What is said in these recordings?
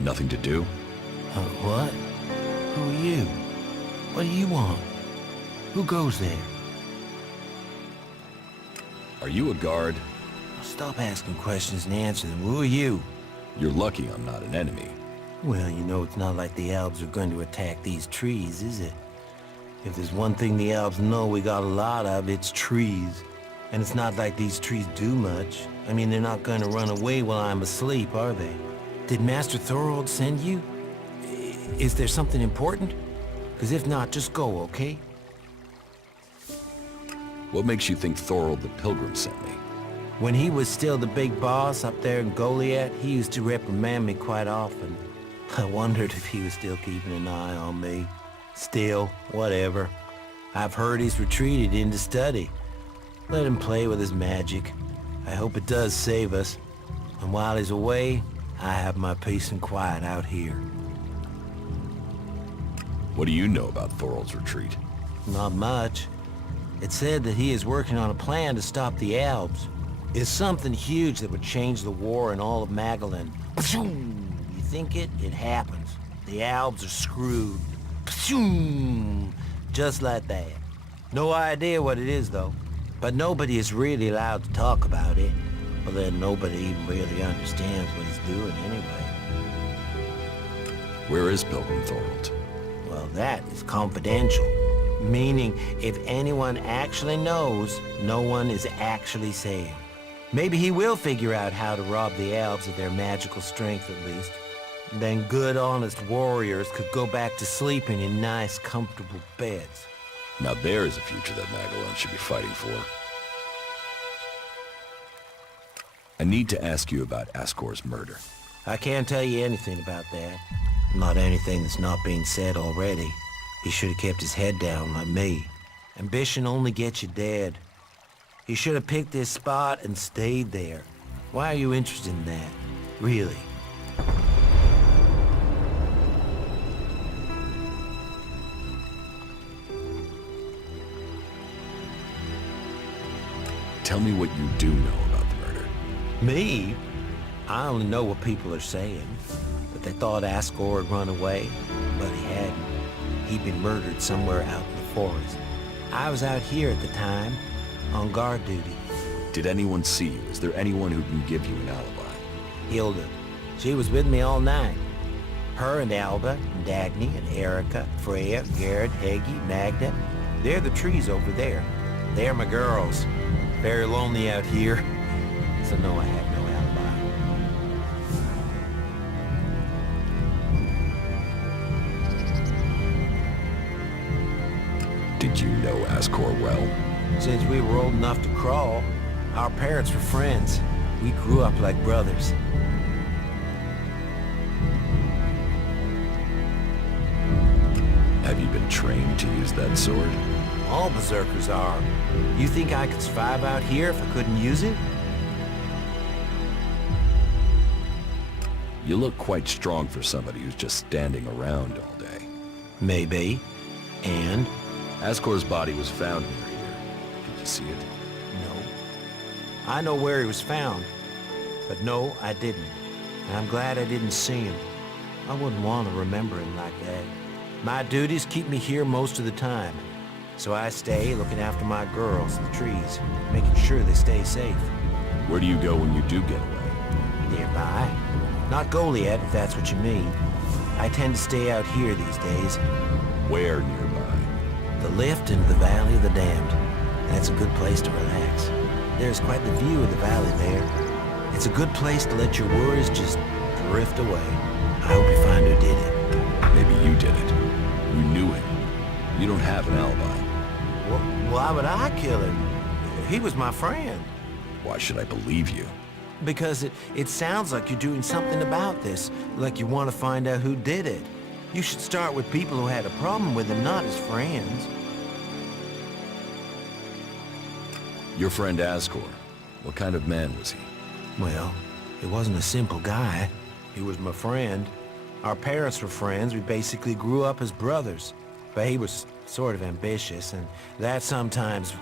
Nothing to do? What? Who are you? What do you want? Who goes there? Are you a guard? Stop asking questions and answer them. Who are you? You're lucky I'm not an enemy. Well, you know, it's not like the Albs are going to attack these trees, is it? If there's one thing the Albs know we got a lot of, it's trees. And it's not like these trees do much. I mean, they're not going to run away while I'm asleep, are they? Did Master Thorold send you? Is there something important? Because if not, just go, okay? What makes you think Thorold the Pilgrim sent me? When he was still the big boss up there in Goliath, he used to reprimand me quite often. I wondered if he was still keeping an eye on me. Still, whatever. I've heard he's retreated into study. Let him play with his magic. I hope it does save us. And while he's away, I have my peace and quiet out here. What do you know about Thorold's retreat? Not much. It said that he is working on a plan to stop the Albs. It's something huge that would change the war in all of Magellan. You think it? It happens. The Albs are screwed. Just like that. No idea what it is, though. But nobody is really allowed to talk about it. Well, then nobody even really understands what he's doing anyway. Where is Pilgrim Thorold? Well, that is confidential. Meaning, if anyone actually knows, no one is actually saying. Maybe he will figure out how to rob the Albs of their magical strength at least. Then good, honest warriors could go back to sleeping in nice, comfortable beds. Now there's a future that Magellan should be fighting for. I need to ask you about Askor's murder. I can't tell you anything about that. Not anything that's not being said already. He should have kept his head down like me. Ambition only gets you dead. He should have picked this spot and stayed there. Why are you interested in that? Really? Tell me what you do know about the murder. Me? I only know what people are saying. But they thought Askor had run away, but he hadn't. He'd been murdered somewhere out in the forest. I was out here at the time, on guard duty. Did anyone see you? Is there anyone who can give you an alibi? Hilda. She was with me all night. Her and Alba, and Dagny, and Erica, Freya, Garrett, Heggie, Magda. They're the trees over there. They're my girls. Very lonely out here, so no, I have no alibi. Did you know Askor well? Since we were old enough to crawl, our parents were friends. We grew up like brothers. Have you been trained to use that sword? All berserkers are. You think I could survive out here if I couldn't use it? You look quite strong for somebody who's just standing around all day. Maybe. And? Askor's body was found near here. Did you see it? No. I know where he was found. But no, I didn't. And I'm glad I didn't see him. I wouldn't want to remember him like that. My duties keep me here most of the time. So I stay looking after my girls in the trees, making sure they stay safe. Where do you go when you do get away? Nearby. Not Goliath, if that's what you mean. I tend to stay out here these days. Where nearby? The lift into the Valley of the Damned. That's a good place to relax. There's quite the view of the valley there. It's a good place to let your worries just drift away. I hope you find who did it. Maybe you did it. You knew him. You don't have an alibi. Why would I kill him? He was my friend. Why should I believe you? Because it sounds like you're doing something about this, like you want to find out who did it. You should start with people who had a problem with him, not his friends. Your friend Askor. What kind of man was he? Well, he wasn't a simple guy. He was my friend. Our parents were friends. We basically grew up as brothers. But he was sort of ambitious, and that sometimes,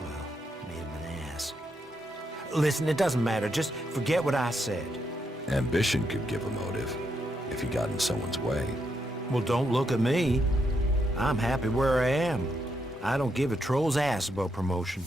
well, made him an ass. Listen, it doesn't matter. Just forget what I said. Ambition could give a motive, if he got in someone's way. Well, don't look at me. I'm happy where I am. I don't give a troll's ass about promotion.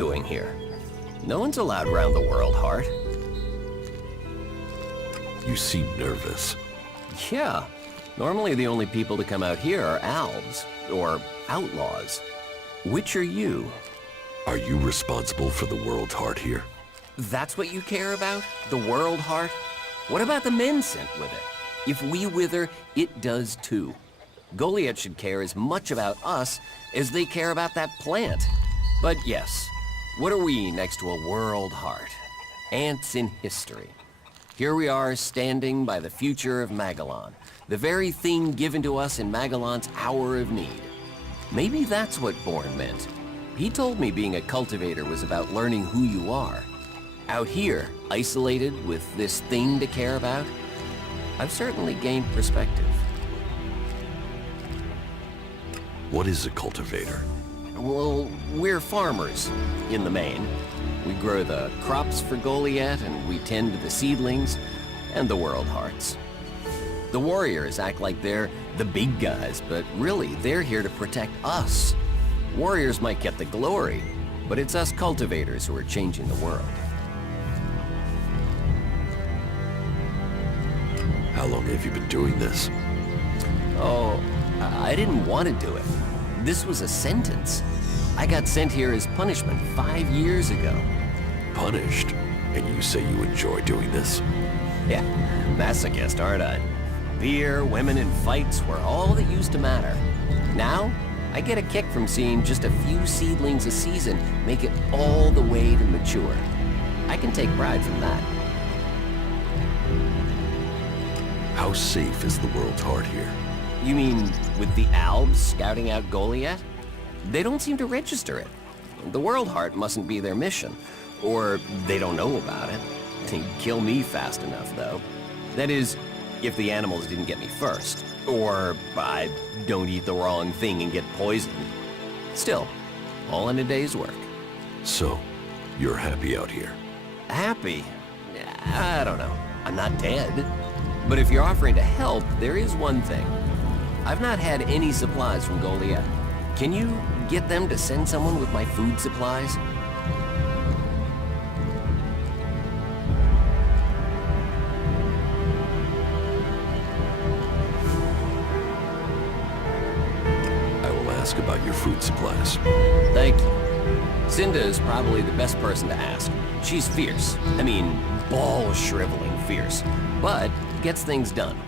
doing here? No one's allowed round the world, Heart. You seem nervous. Yeah. Normally the only people to come out here are albs, or outlaws. Which are you? Are you responsible for the world heart here? That's what you care about? The world, Heart? What about the men sent with it? If we wither, it does too. Goliath should care as much about us as they care about that plant. But yes, what are we next to a world heart? Ants in history. Here we are standing by the future of Magellan, the very thing given to us in Magellan's hour of need. Maybe that's what Bourne meant. He told me being a cultivator was about learning who you are. Out here, isolated with this thing to care about, I've certainly gained perspective. What is a cultivator? Well, we're farmers, in the main. We grow the crops for Goliath, and we tend to the seedlings and the world hearts. The warriors act like they're the big guys, but really, they're here to protect us. Warriors might get the glory, but it's us cultivators who are changing the world. How long have you been doing this? Oh, I didn't want to do it. This was a sentence. I got sent here as punishment 5 years ago. Punished? And you say you enjoy doing this? Yeah, masochist, aren't I? Beer, women, and fights were all that used to matter. Now, I get a kick from seeing just a few seedlings a season make it all the way to mature. I can take pride from that. How safe is the world heart here? You mean with the Albs scouting out Goliath? They don't seem to register it. The World Heart mustn't be their mission, or they don't know about it. They'd kill me fast enough, though. That is, if the animals didn't get me first, or I don't eat the wrong thing and get poisoned. Still, all in a day's work. So, you're happy out here? Happy? I don't know. I'm not dead. But if you're offering to help, there is one thing. I've not had any supplies from Goliath. Can you get them to send someone with my food supplies? I will ask about your food supplies. Thank you. Cinda is probably the best person to ask. She's fierce. I mean, ball-shriveling fierce. But gets things done.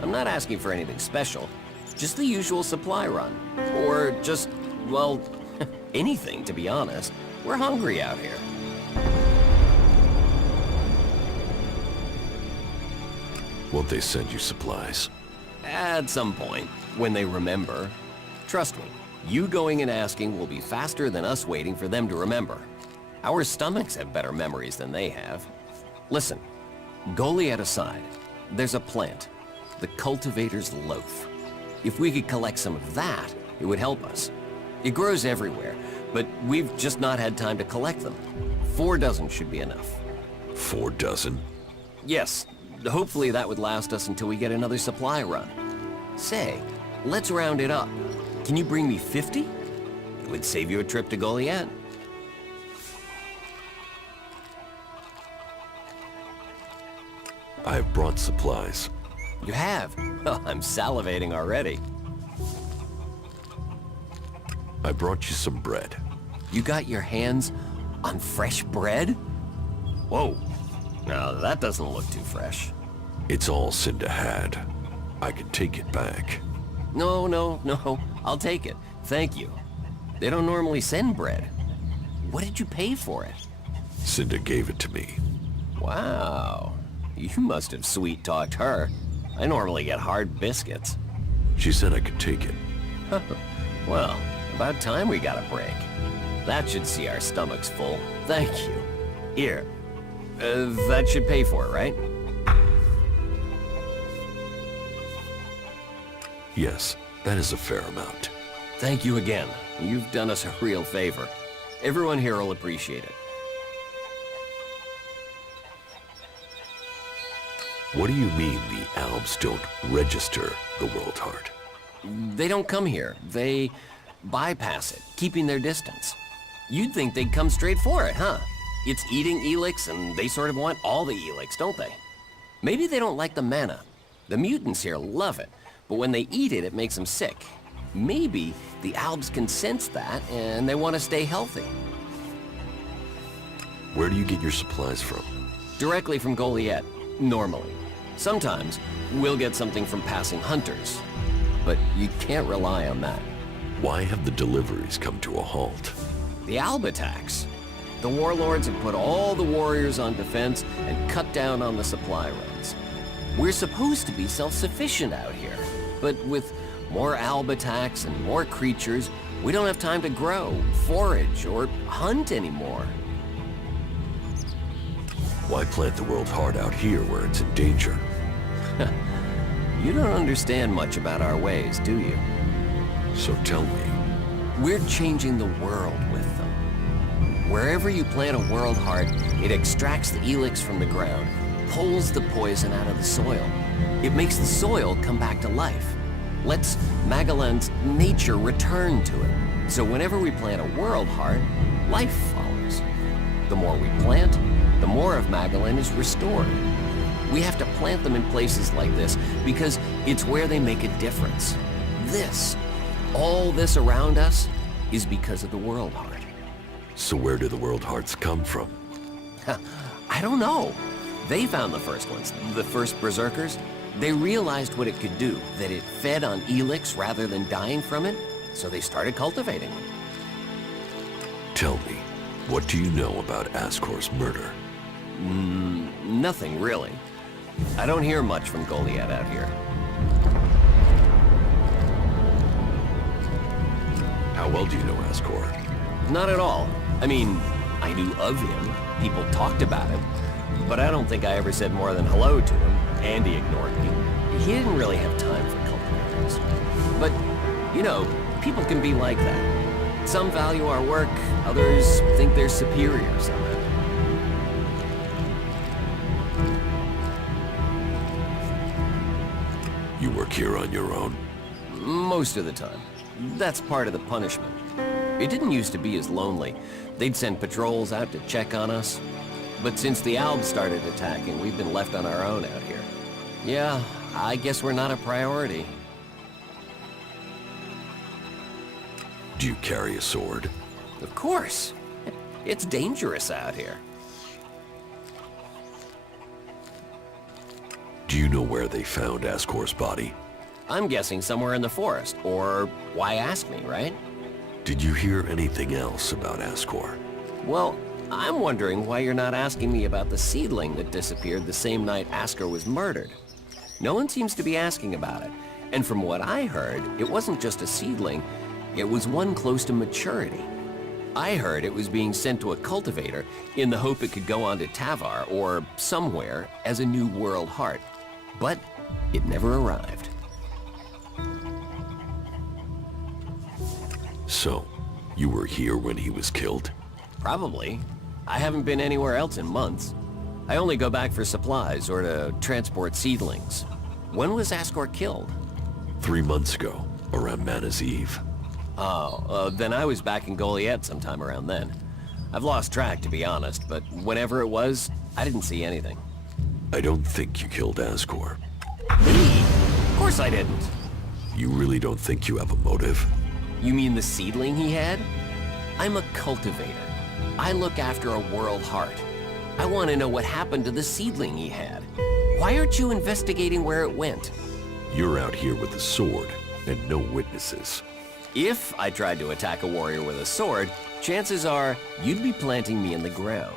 I'm not asking for anything special. Just the usual supply run. Or just, well, anything, to be honest. We're hungry out here. Won't they send you supplies? At some point, when they remember. Trust me, you going and asking will be faster than us waiting for them to remember. Our stomachs have better memories than they have. Listen, Goliath aside, there's a plant, the Cultivator's loaf. If we could collect some of that, it would help us. It grows everywhere, but we've just not had time to collect them. 4 dozen should be enough. 4 dozen? Yes, hopefully that would last us until we get another supply run. Say, let's round it up. Can you bring me 50? It would save you a trip to Goliath. I have brought supplies. You have? Oh, I'm salivating already. I brought you some bread. You got your hands on fresh bread? Whoa. Now, that doesn't look too fresh. It's all Cinda had. I can take it back. No. I'll take it. Thank you. They don't normally send bread. What did you pay for it? Cinda gave it to me. Wow. You must have sweet-talked her. I normally get hard biscuits. She said I could take it. Well, about time we got a break. That should see our stomachs full. Thank you. Here. That should pay for it, right? Yes, that is a fair amount. Thank you again. You've done us a real favor. Everyone here will appreciate it. What do you mean the Albs don't register the World Heart? They don't come here. They bypass it, keeping their distance. You'd think they'd come straight for it, huh? It's eating ELEX, and they sort of want all the ELEX, don't they? Maybe they don't like the mana. The mutants here love it, but when they eat it, it makes them sick. Maybe the Albs can sense that, and they want to stay healthy. Where do you get your supplies from? Directly from Goliath, normally. Sometimes, we'll get something from passing hunters. But you can't rely on that. Why have the deliveries come to a halt? The Alb attacks. The warlords have put all the warriors on defense and cut down on the supply runs. We're supposed to be self-sufficient out here, but with more Alb attacks and more creatures, we don't have time to grow, forage, or hunt anymore. Why plant the world's heart out here where it's in danger? You don't understand much about our ways, do you? So tell me. We're changing the world with them. Wherever you plant a world heart, it extracts the ELEX from the ground, pulls the poison out of the soil. It makes the soil come back to life. Lets Magellan's nature return to it. So whenever we plant a world heart, life follows. The more we plant, the more of Magellan is restored. We have to plant them in places like this because it's where they make a difference. All this around us, is because of the world heart. So where do the world hearts come from? I don't know. They found the first ones, the first berserkers. They realized what it could do, that it fed on ELEX rather than dying from it, so they started cultivating them. Tell me, what do you know about Askor's murder? Nothing really. I don't hear much from Goliath out here. How well do you know Askor? Not at all. I mean, I knew of him. People talked about him. But I don't think I ever said more than hello to him, and he ignored me. He didn't really have time for cultivators. But, you know, people can be like that. Some value our work, others think they're superior somehow. You work here on your own? Most of the time. That's part of the punishment. It didn't used to be as lonely. They'd send patrols out to check on us. But since the Albs started attacking, we've been left on our own out here. Yeah, I guess we're not a priority. Do you carry a sword? Of course. It's dangerous out here. Do you know where they found Askor's body? I'm guessing somewhere in the forest, or why ask me, right? Did you hear anything else about Askor? Well, I'm wondering why you're not asking me about the seedling that disappeared the same night Askor was murdered. No one seems to be asking about it, and from what I heard, it wasn't just a seedling, it was one close to maturity. I heard it was being sent to a cultivator in the hope it could go on to Tavar or somewhere as a new world heart. But it never arrived. So, you were here when he was killed? Probably. I haven't been anywhere else in months. I only go back for supplies or to transport seedlings. When was Askor killed? 3 months ago, around Mana's Eve. Then I was back in Goliath sometime around then. I've lost track, to be honest, but whenever it was, I didn't see anything. I don't think you killed Askor. Me? Of course I didn't. You really don't think you have a motive? You mean the seedling he had? I'm a cultivator. I look after a world heart. I want to know what happened to the seedling he had. Why aren't you investigating where it went? You're out here with a sword, and no witnesses. If I tried to attack a warrior with a sword, chances are you'd be planting me in the ground.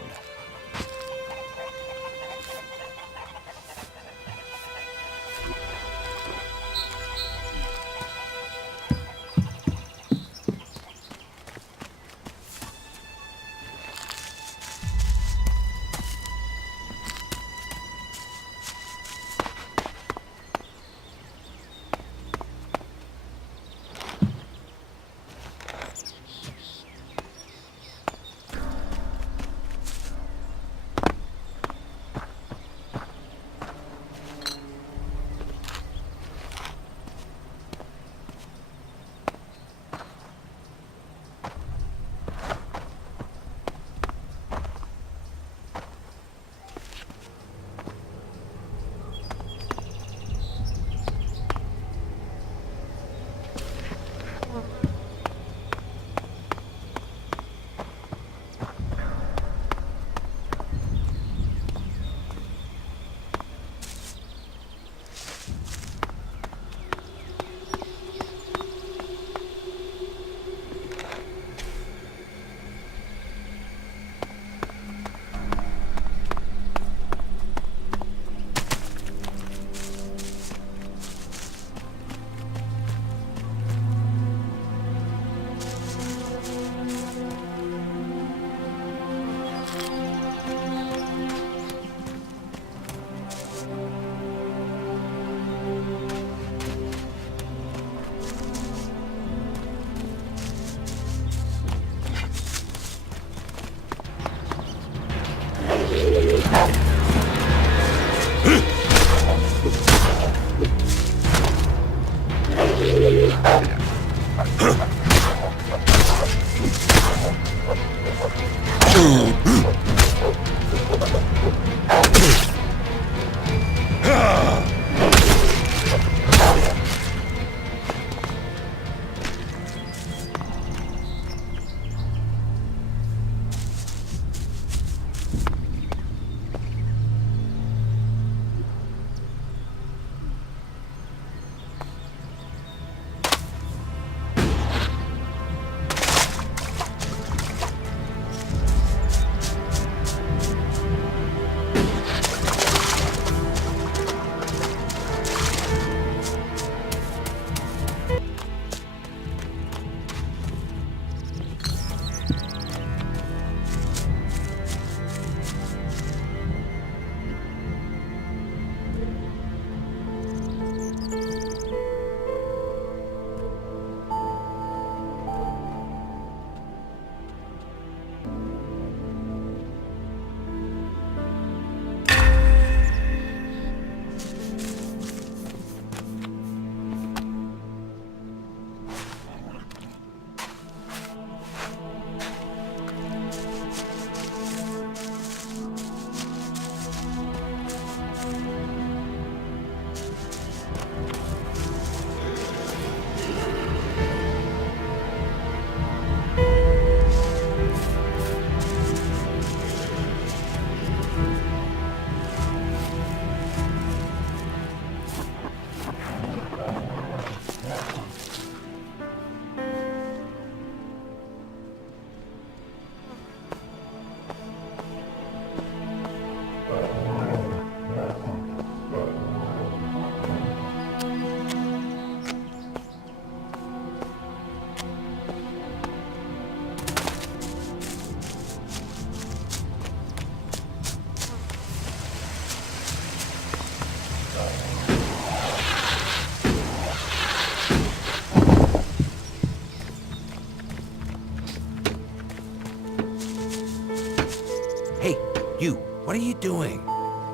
Hey, you, what are you doing?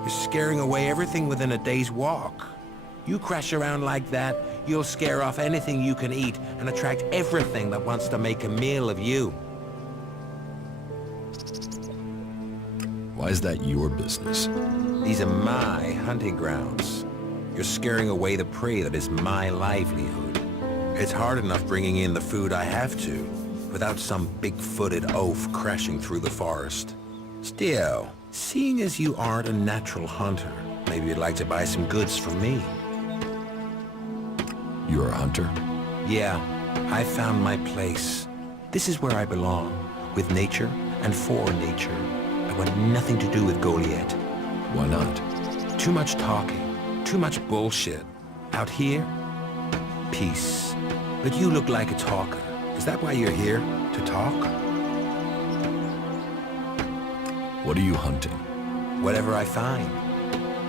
You're scaring away everything within a day's walk. You crash around like that, you'll scare off anything you can eat and attract everything that wants to make a meal of you. Why is that your business? These are my hunting grounds. You're scaring away the prey that is my livelihood. It's hard enough bringing in the food I have to, without some big-footed oaf crashing through the forest. Still, seeing as you aren't a natural hunter, maybe you'd like to buy some goods from me. You're a hunter? Yeah, I found my place. This is where I belong, with nature and for nature. I want nothing to do with Goliath. Why not? Too much talking, too much bullshit. Out here, peace. But you look like a talker. Is that why you're here? To talk? What are you hunting? Whatever I find.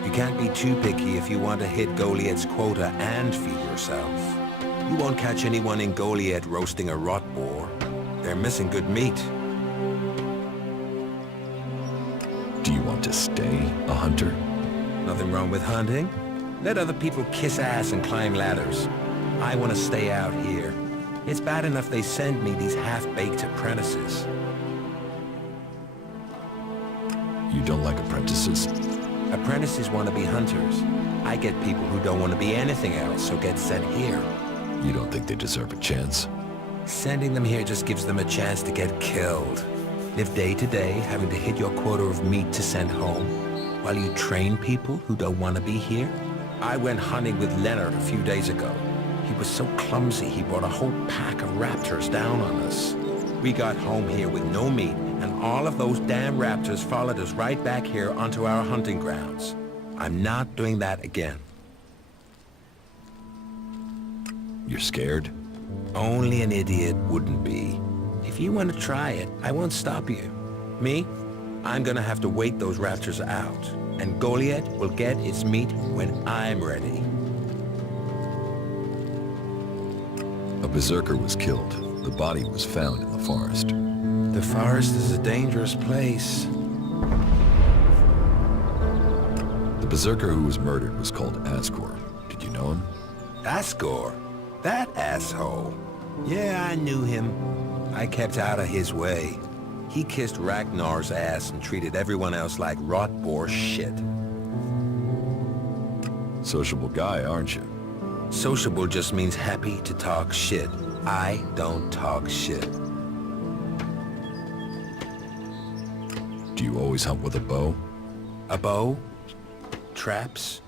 You can't be too picky if you want to hit Goliath's quota and feed yourself. You won't catch anyone in Goliath roasting a rot boar. They're missing good meat. Do you want to stay a hunter? Nothing wrong with hunting. Let other people kiss ass and climb ladders. I want to stay out here. It's bad enough they send me these half-baked apprentices. You don't like apprentices? Apprentices want to be hunters. I get people who don't want to be anything else, so get sent here. You don't think they deserve a chance? Sending them here just gives them a chance to get killed. Live day to day, having to hit your quota of meat to send home, while you train people who don't want to be here. I went hunting with Leonard a few days ago. He was so clumsy he brought a whole pack of raptors down on us. We got home here with no meat, and all of those damn raptors followed us right back here onto our hunting grounds. I'm not doing that again. You're scared? Only an idiot wouldn't be. If you want to try it, I won't stop you. Me? I'm gonna have to wait those raptors out, and Goliath will get its meat when I'm ready. A berserker was killed. The body was found in the forest. The forest is a dangerous place. The berserker who was murdered was called Askor. Did you know him? Askor? That asshole. Yeah, I knew him. I kept out of his way. He kissed Ragnar's ass and treated everyone else like rot-bore shit. Sociable guy, aren't you? Sociable just means happy to talk shit. I don't talk shit. Do you always hunt with a bow? A bow? Traps?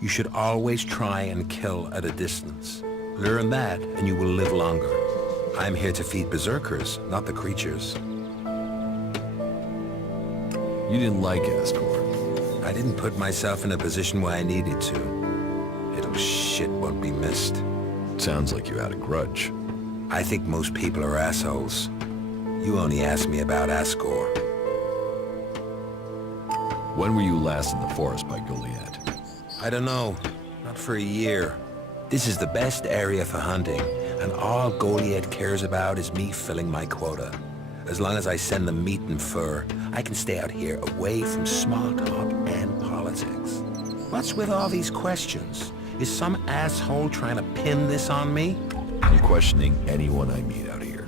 You should always try and kill at a distance. Learn that, and you will live longer. I'm here to feed berserkers, not the creatures. You didn't like Askor. I didn't put myself in a position where I needed to. Little shit won't be missed. Sounds like you had a grudge. I think most people are assholes. You only asked me about Askor. When were you last in the forest by Goliath? I don't know. Not for a year. This is the best area for hunting, and all Goliath cares about is me filling my quota. As long as I send them meat and fur, I can stay out here away from small talk and politics. What's with all these questions? Is some asshole trying to pin this on me? I'm questioning anyone I meet out here.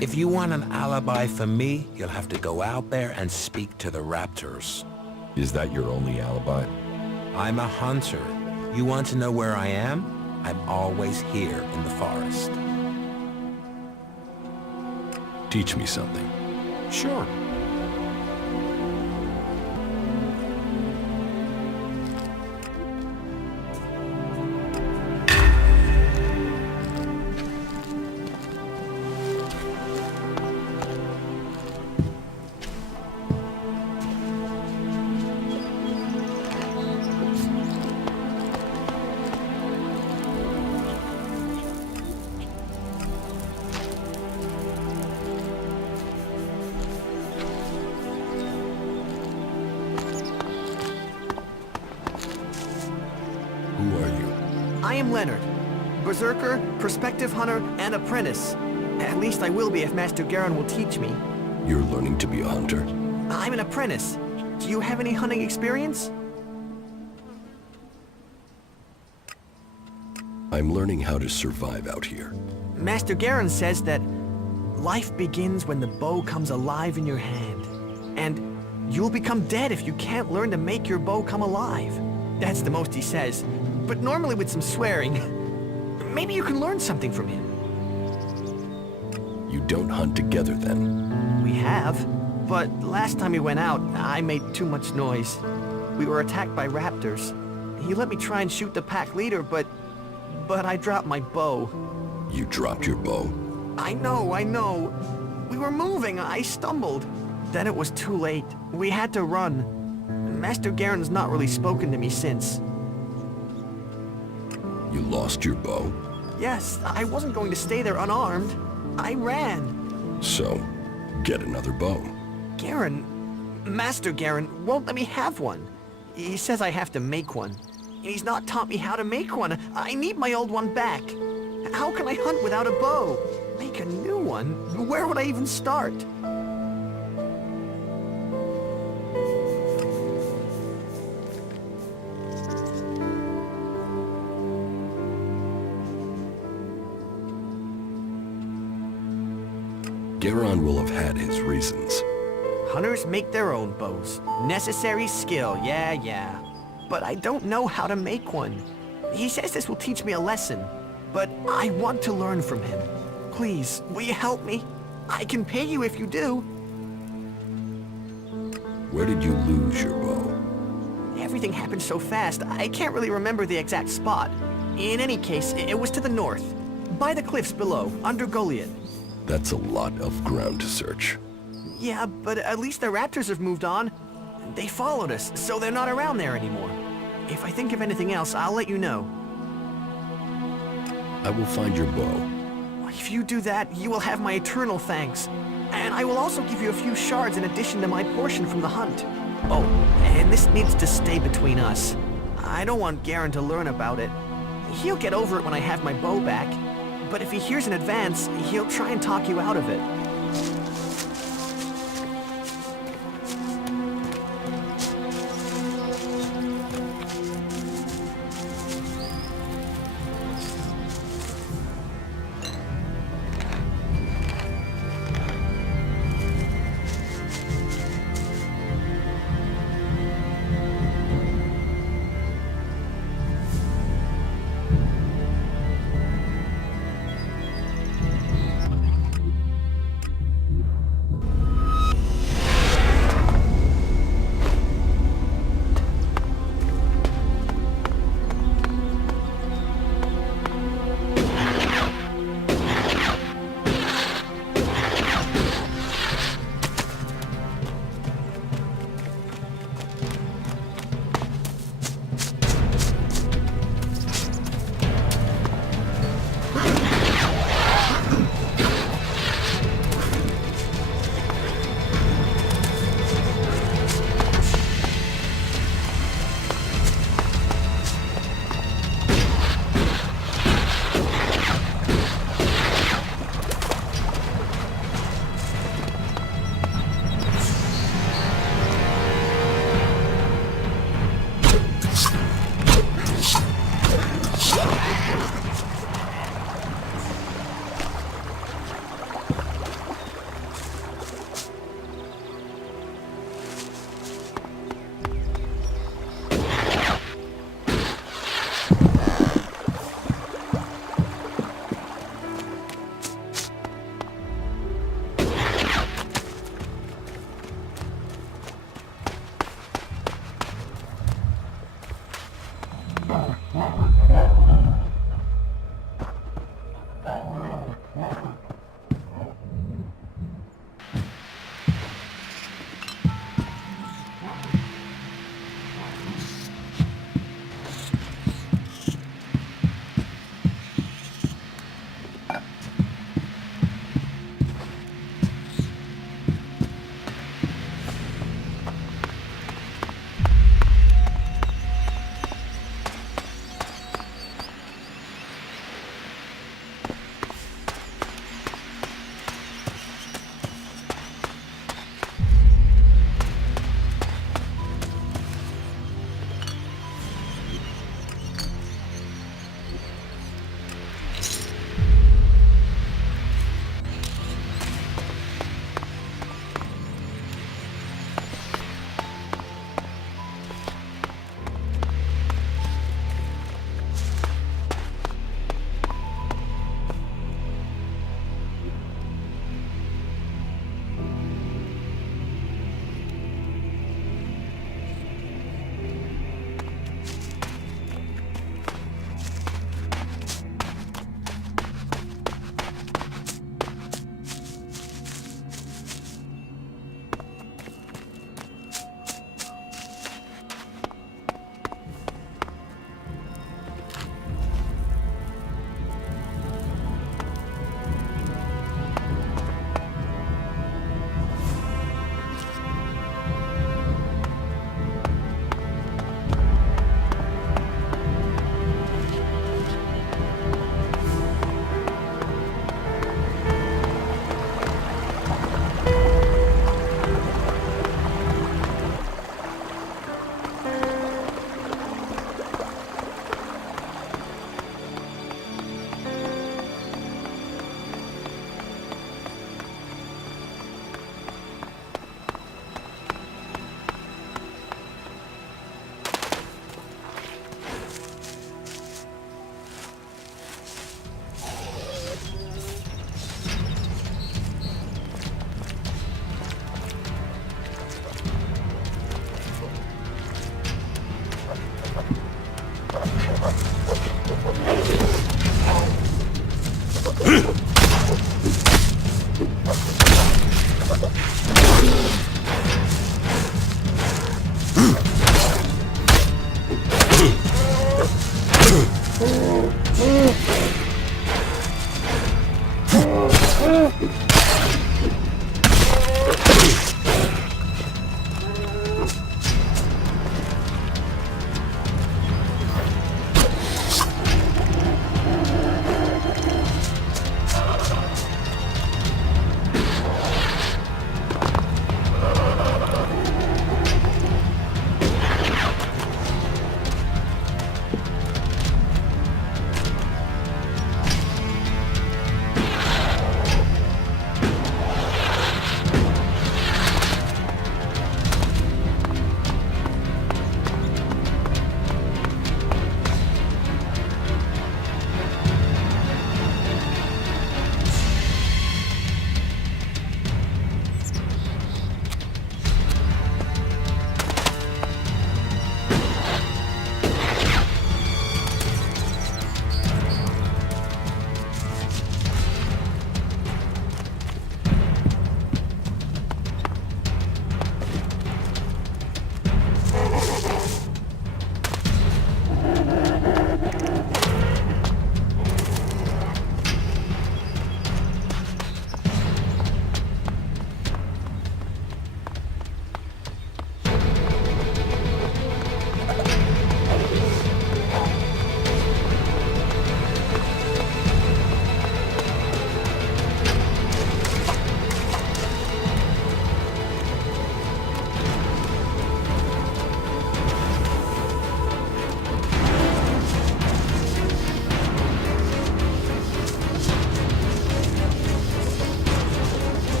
If you want an alibi for me, you'll have to go out there and speak to the raptors. Is that your only alibi? I'm a hunter. You want to know where I am? I'm always here in the forest. Teach me something. Sure. Who are you? I am Leonard. Berserker, prospective hunter, and apprentice. At least I will be if Master Garin will teach me. You're learning to be a hunter? I'm an apprentice. Do you have any hunting experience? I'm learning how to survive out here. Master Garin says that life begins when the bow comes alive in your hand. And you'll become dead if you can't learn to make your bow come alive. That's the most he says. But normally with some swearing. Maybe you can learn something from him. You don't hunt together then? We have. But last time we went out, I made too much noise. We were attacked by raptors. He let me try and shoot the pack leader, but I dropped my bow. You dropped your bow? I know. We were moving. I stumbled. Then it was too late. We had to run. Master Garen's not really spoken to me since. You lost your bow? Yes, I wasn't going to stay there unarmed. I ran. So, get another bow. Master Garin won't let me have one. He says I have to make one. And he's not taught me how to make one. I need my old one back. How can I hunt without a bow? Make a new one? Where would I even start? Garon will have had his reasons. Hunters make their own bows. Necessary skill, yeah. But I don't know how to make one. He says this will teach me a lesson, but I want to learn from him. Please, will you help me? I can pay you if you do. Where did you lose your bow? Everything happened so fast, I can't really remember the exact spot. In any case, it was to the north, by the cliffs below, under Goliath. That's a lot of ground to search. Yeah, but at least the raptors have moved on. They followed us, so they're not around there anymore. If I think of anything else, I'll let you know. I will find your bow. If you do that, you will have my eternal thanks. And I will also give you a few shards in addition to my portion from the hunt. Oh, and this needs to stay between us. I don't want Garin to learn about it. He'll get over it when I have my bow back. But if he hears in advance, he'll try and talk you out of it.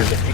better.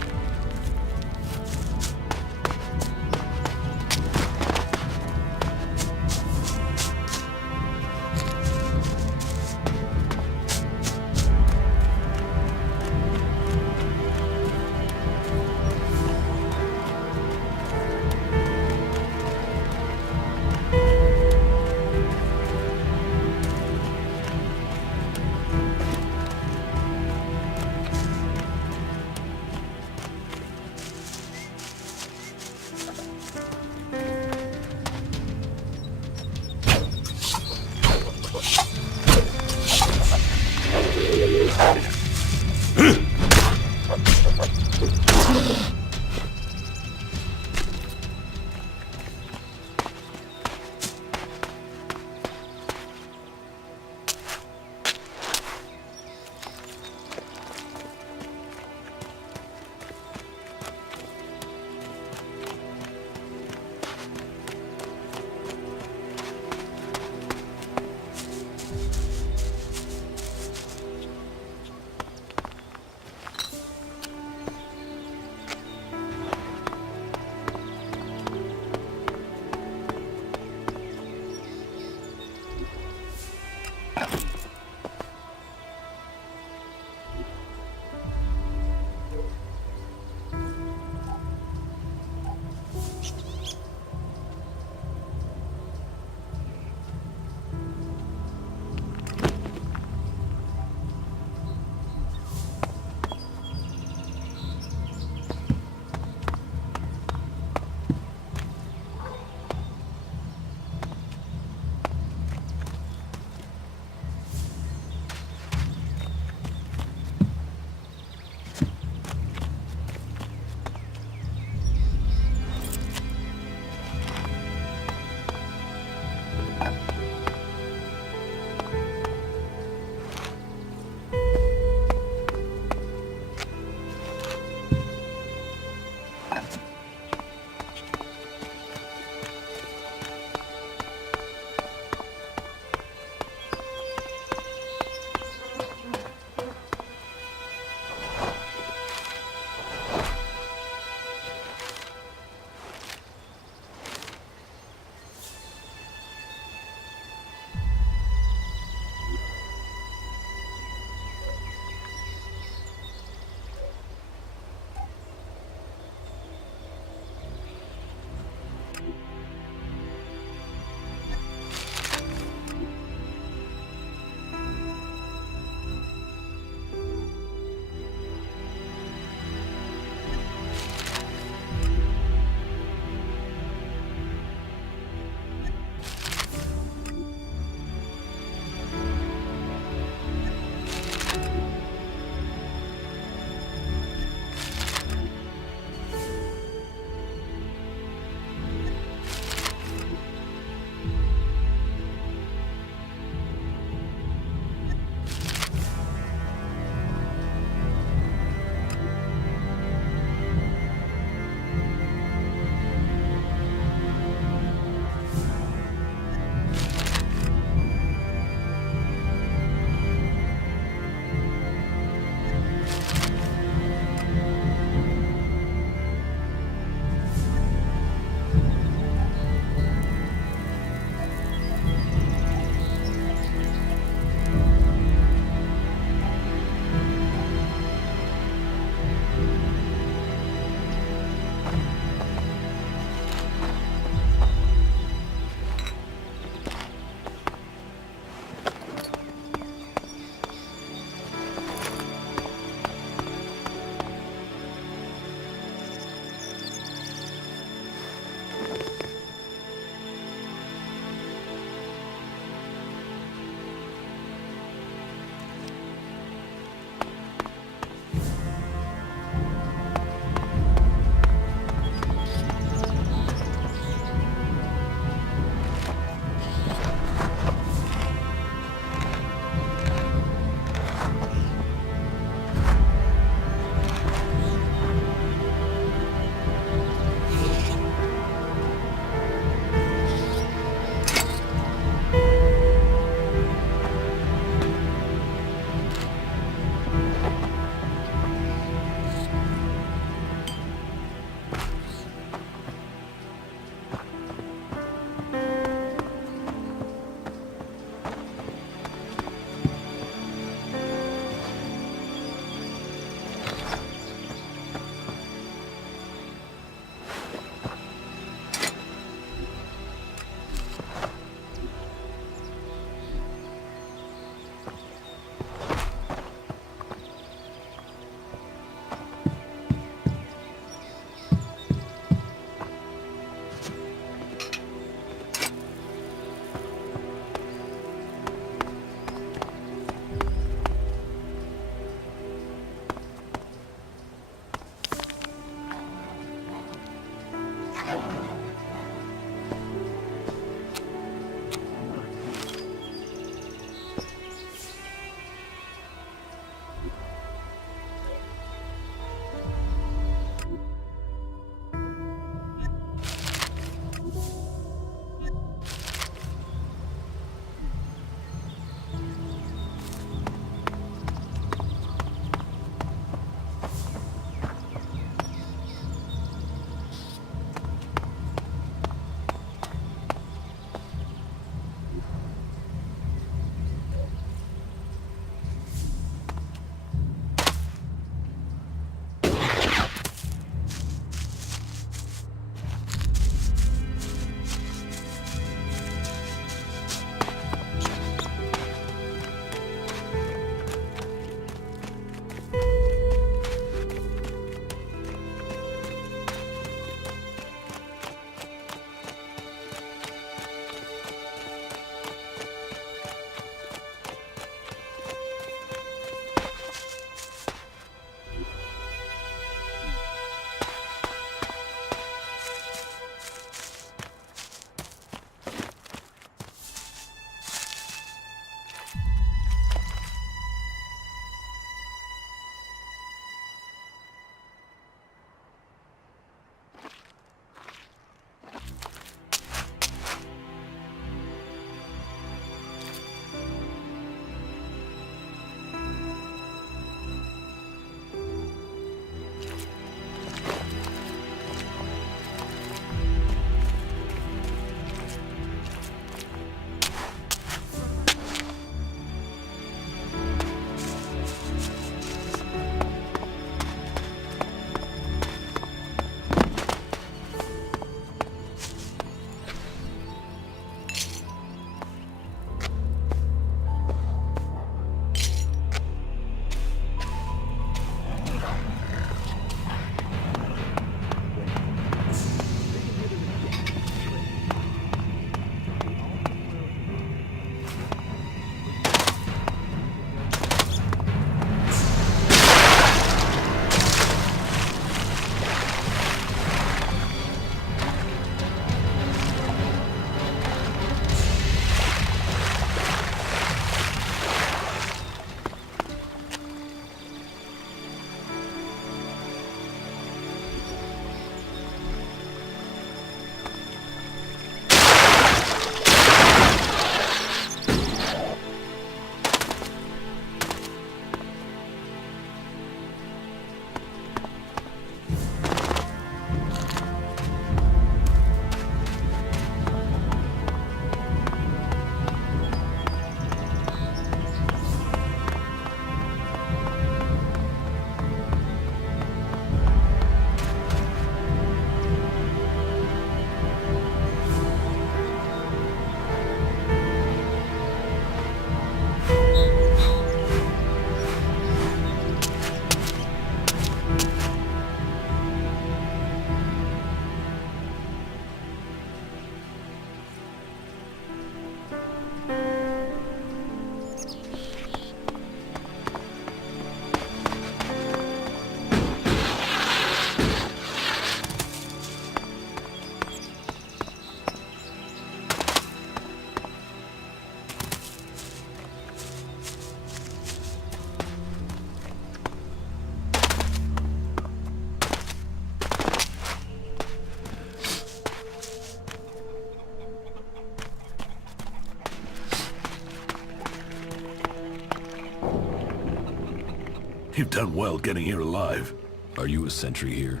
You've done well getting here alive. Are you a sentry here?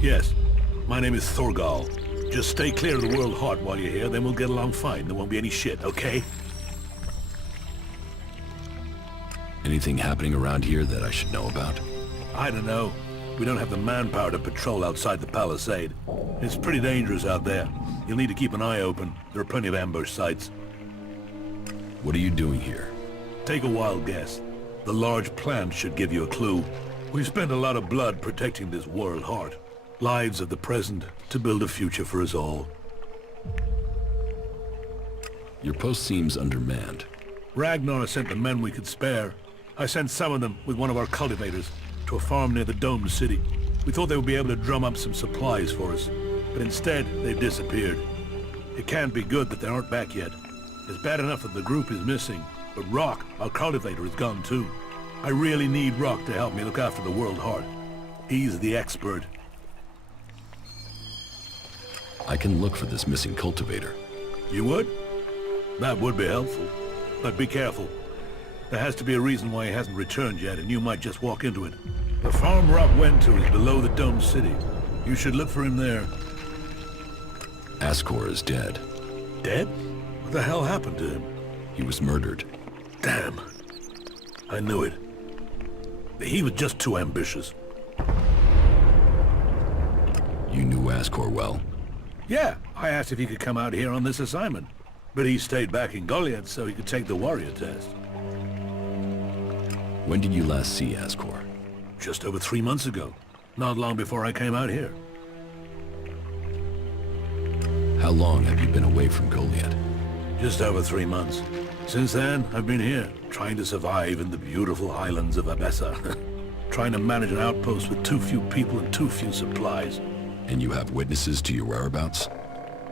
Yes. My name is Thorgal. Just stay clear of the World Heart while you're here, then we'll get along fine. There won't be any shit, okay? Anything happening around here that I should know about? I don't know. We don't have the manpower to patrol outside the palisade. It's pretty dangerous out there. You'll need to keep an eye open. There are plenty of ambush sites. What are you doing here? Take a wild guess. The large plant should give you a clue. We've spent a lot of blood protecting this World Heart. Lives of the present to build a future for us all. Your post seems undermanned. Ragnar sent the men we could spare. I sent some of them with one of our cultivators to a farm near the domed city. We thought they would be able to drum up some supplies for us, but instead they've disappeared. It can't be good that they aren't back yet. It's bad enough that the group is missing, but Rock, our cultivator, is gone too. I really need Rock to help me look after the World Heart. He's the expert. I can look for this missing cultivator. You would? That would be helpful. But be careful. There has to be a reason why he hasn't returned yet, and you might just walk into it. The farm Rock went to is below the domed city. You should look for him there. Askor is dead. Dead? What the hell happened to him? He was murdered. Damn. I knew it. He was just too ambitious. You knew Askor well? Yeah, I asked if he could come out here on this assignment. But he stayed back in Goliath so he could take the warrior test. When did you last see Askor? Just over 3 months ago. Not long before I came out here. How long have you been away from Goliath? Just over 3 months. Since then, I've been here, trying to survive in the beautiful islands of Abessa. Trying to manage an outpost with too few people and too few supplies. And you have witnesses to your whereabouts?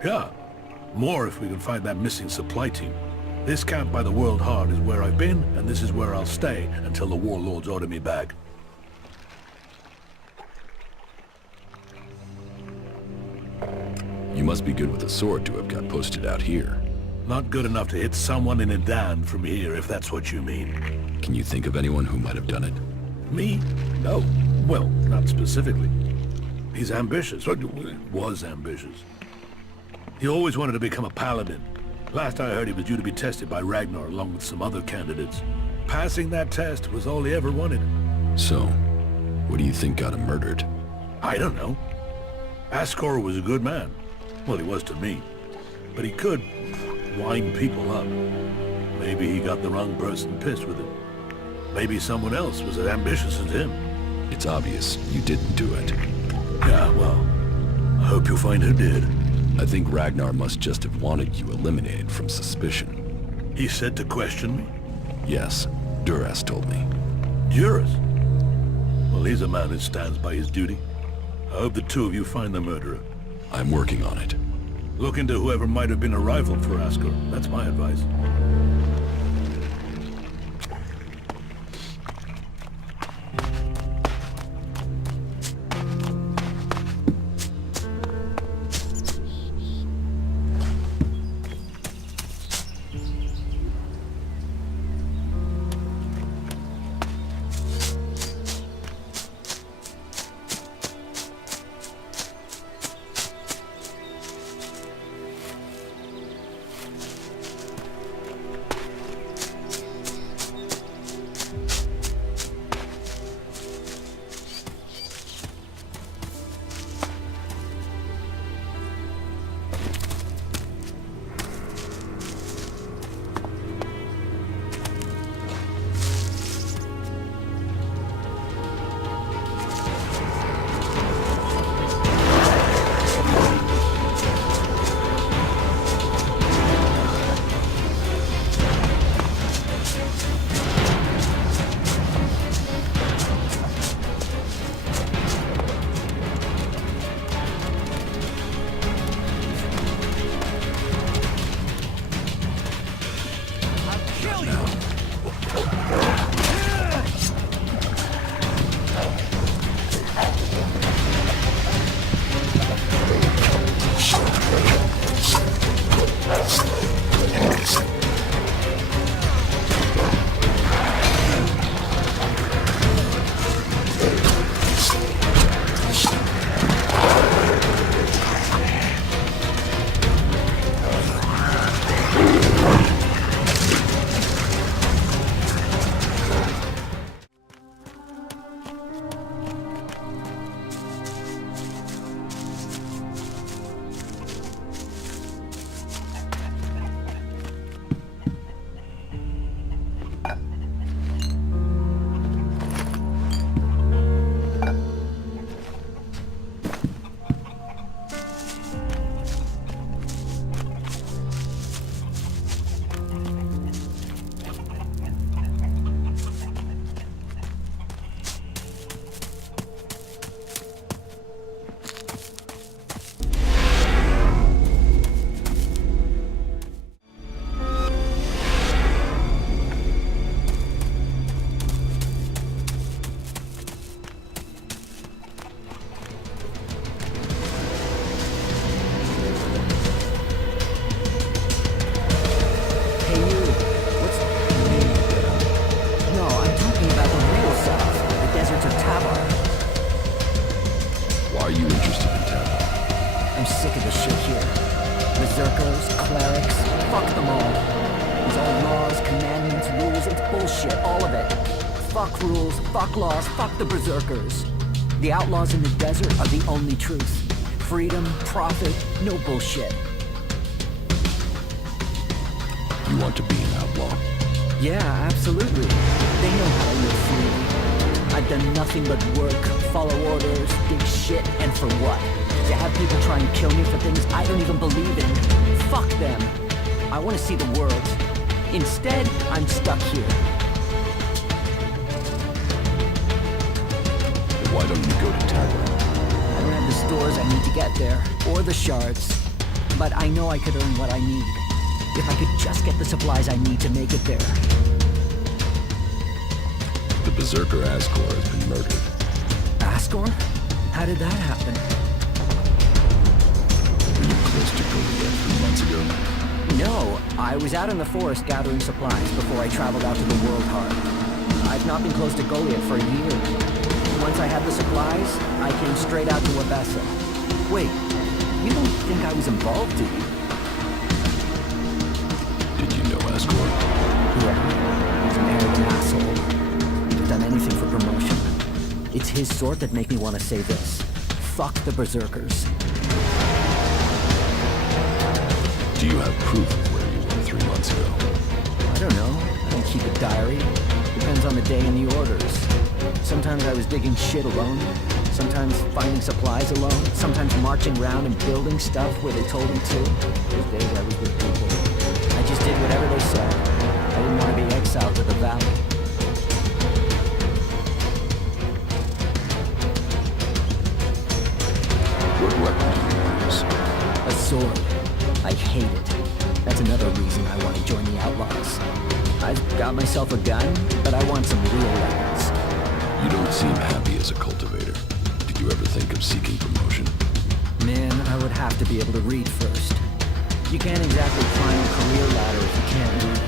Yeah. More if we can find that missing supply team. This camp by the World Heart is where I've been, and this is where I'll stay until the warlords order me back. You must be good with a sword to have got posted out here. Not good enough to hit someone in Idan from here, if that's what you mean. Can you think of anyone who might have done it? Me? No. Well, not specifically. He's ambitious. Was ambitious. He always wanted to become a paladin. Last I heard, he was due to be tested by Ragnar along with some other candidates. Passing that test was all he ever wanted. So, what do you think got him murdered? I don't know. Askor was a good man. Well, he was to me. But he could wind people up. Maybe he got the wrong person pissed with him. Maybe someone else was as ambitious as him. It's obvious you didn't do it. Yeah, well, I hope you'll find who did. I think Ragnar must just have wanted you eliminated from suspicion. He said to question me? Yes, Duras told me. Duras? Well, he's a man who stands by his duty. I hope the two of you find the murderer. I'm working on it. Look into whoever might have been a rival for Askor. That's my advice. fuck rules, fuck laws, fuck the berserkers. The outlaws in the desert are the only truth. Freedom, profit, no bullshit. You want to be an outlaw? Yeah, absolutely. They know how to live freely. I've done nothing but work, follow orders, dig shit, and for what? To have people try and kill me for things I don't even believe in. Fuck them. I want to see the world. Instead, I'm stuck here. Why don't you go to Tavern? I don't have the stores I need to get there, or the shards. But I know I could earn what I need. If I could just get the supplies I need to make it there. The Berserker Askor has been murdered. Askor? How did that happen? Were you close to Goliath 3 months ago? No, I was out in the forest gathering supplies before I traveled out to the World Heart. I've not been close to Goliath for a year. Once I had the supplies, I came straight out to Wabessa. Wait, you don't think I was involved, do you? Did you know Askor? Yeah, he's an arrogant asshole. He'd have done anything for promotion. It's his sort that make me want to say this. Fuck the Berserkers. Do you have proof of where you were 3 months ago? I don't know. I don't keep a diary. Depends on the day and the orders. Sometimes I was digging shit alone. Sometimes finding supplies alone. Sometimes marching around and building stuff where they told me to. Those days I was with people. I just did whatever they said. I didn't want to be exiled to the valley. What weapon do you use? A sword. I hate it. That's another reason I want to join the Outlaws. I've got myself a gun, but I want some real weapons. You don't seem happy as a cultivator. Did you ever think of seeking promotion? Man, I would have to be able to read first. You can't exactly climb a career ladder if you can't read.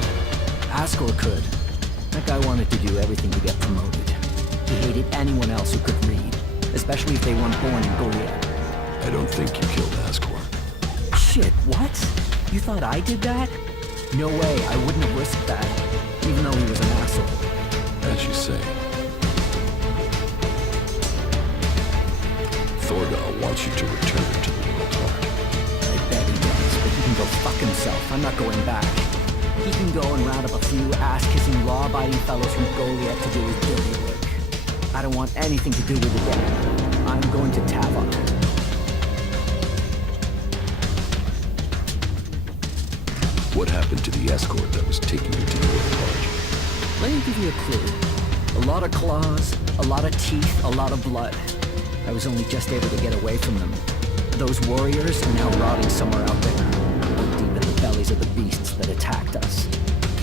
Askor could. That guy wanted to do everything to get promoted. He hated anyone else who could read, especially if they weren't born in Goliath. I don't think you killed Askor. Shit, what? You thought I did that? No way, I wouldn't have risked that, even though he was an asshole. As you say. Thorgal wants you to return to the World Heart. I bet he does, but he can go fuck himself. I'm not going back. He can go and round up a few ass-kissing, law-abiding fellows from Goliath to do his dirty work. I don't want anything to do with it again. I'm going to Tavon. What happened to the escort that was taking you to the World Heart? Let me give you a clue. A lot of claws, a lot of teeth, a lot of blood. I was only just able to get away from them. Those warriors are now rotting somewhere out there, deep in the bellies of the beasts that attacked us.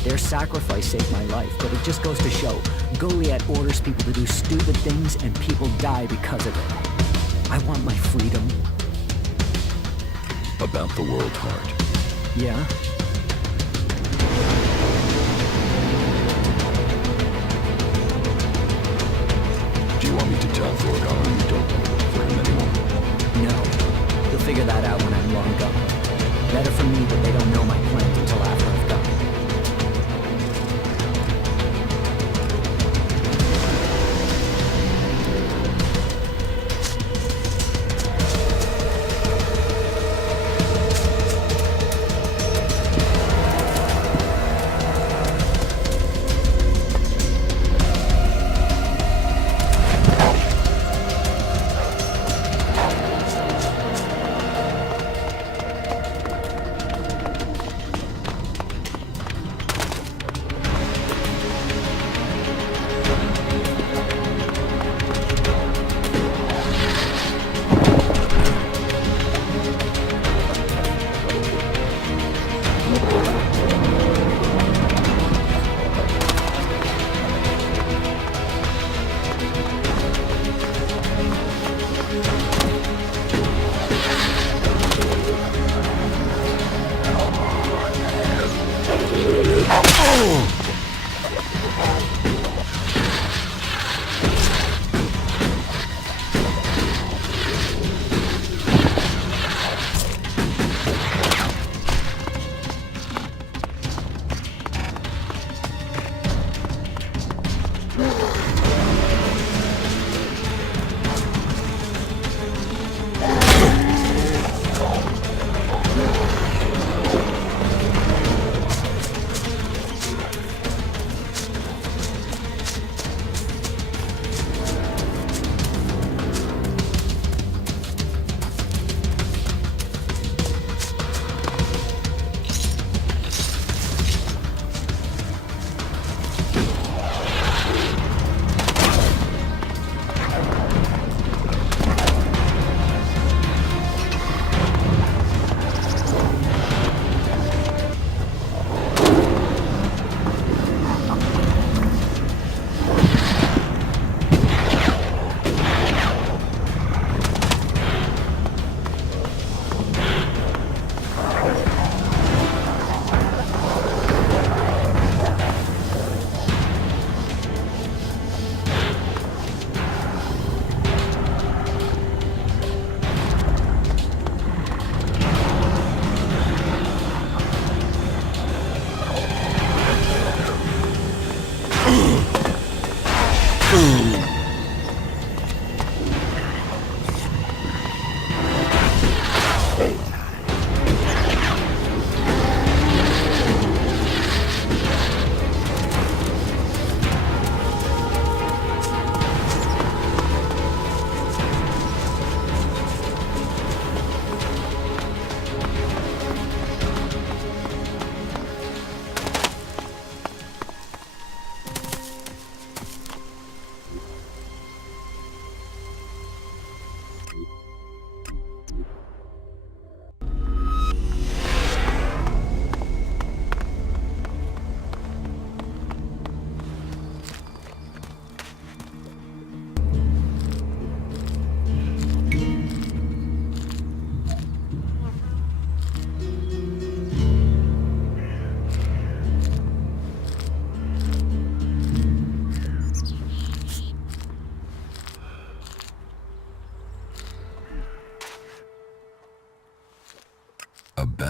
Their sacrifice saved my life, but it just goes to show, Goliath orders people to do stupid things and people die because of it. I want my freedom. About the World Heart. Yeah? Do you want me to tell Thorgal you don't want to work for him anymore? No. You'll figure that out when I'm long gone. Better for me that they don't know my plans until after I've gone.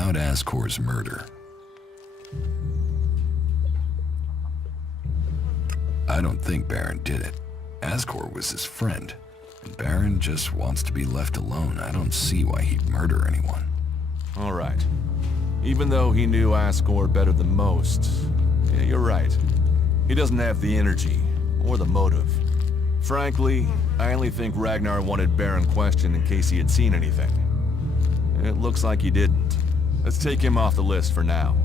about Askor's murder? I don't think Baron did it. Askor was his friend, and Baron just wants to be left alone. I don't see why he'd murder anyone. All right. Even though he knew Askor better than most, yeah, you're right. He doesn't have the energy, or the motive. Frankly, I only think Ragnar wanted Baron questioned in case he had seen anything. It looks like he didn't. Let's take him off the list for now.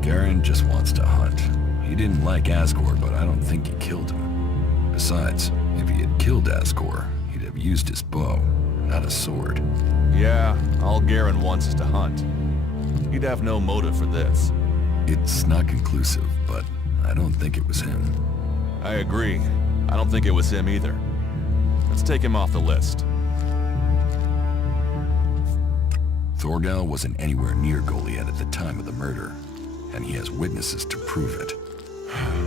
Garen just wants to hunt. He didn't like Askor, but I don't think he killed him. Besides, if he had killed Askor, he'd have used his bow, not a sword. Yeah, all Garen wants is to hunt. He'd have no motive for this. It's not conclusive, but I don't think it was him. I agree. I don't think it was him either. Let's take him off the list. Thorgal wasn't anywhere near Goliath at the time of the murder, and he has witnesses to prove it.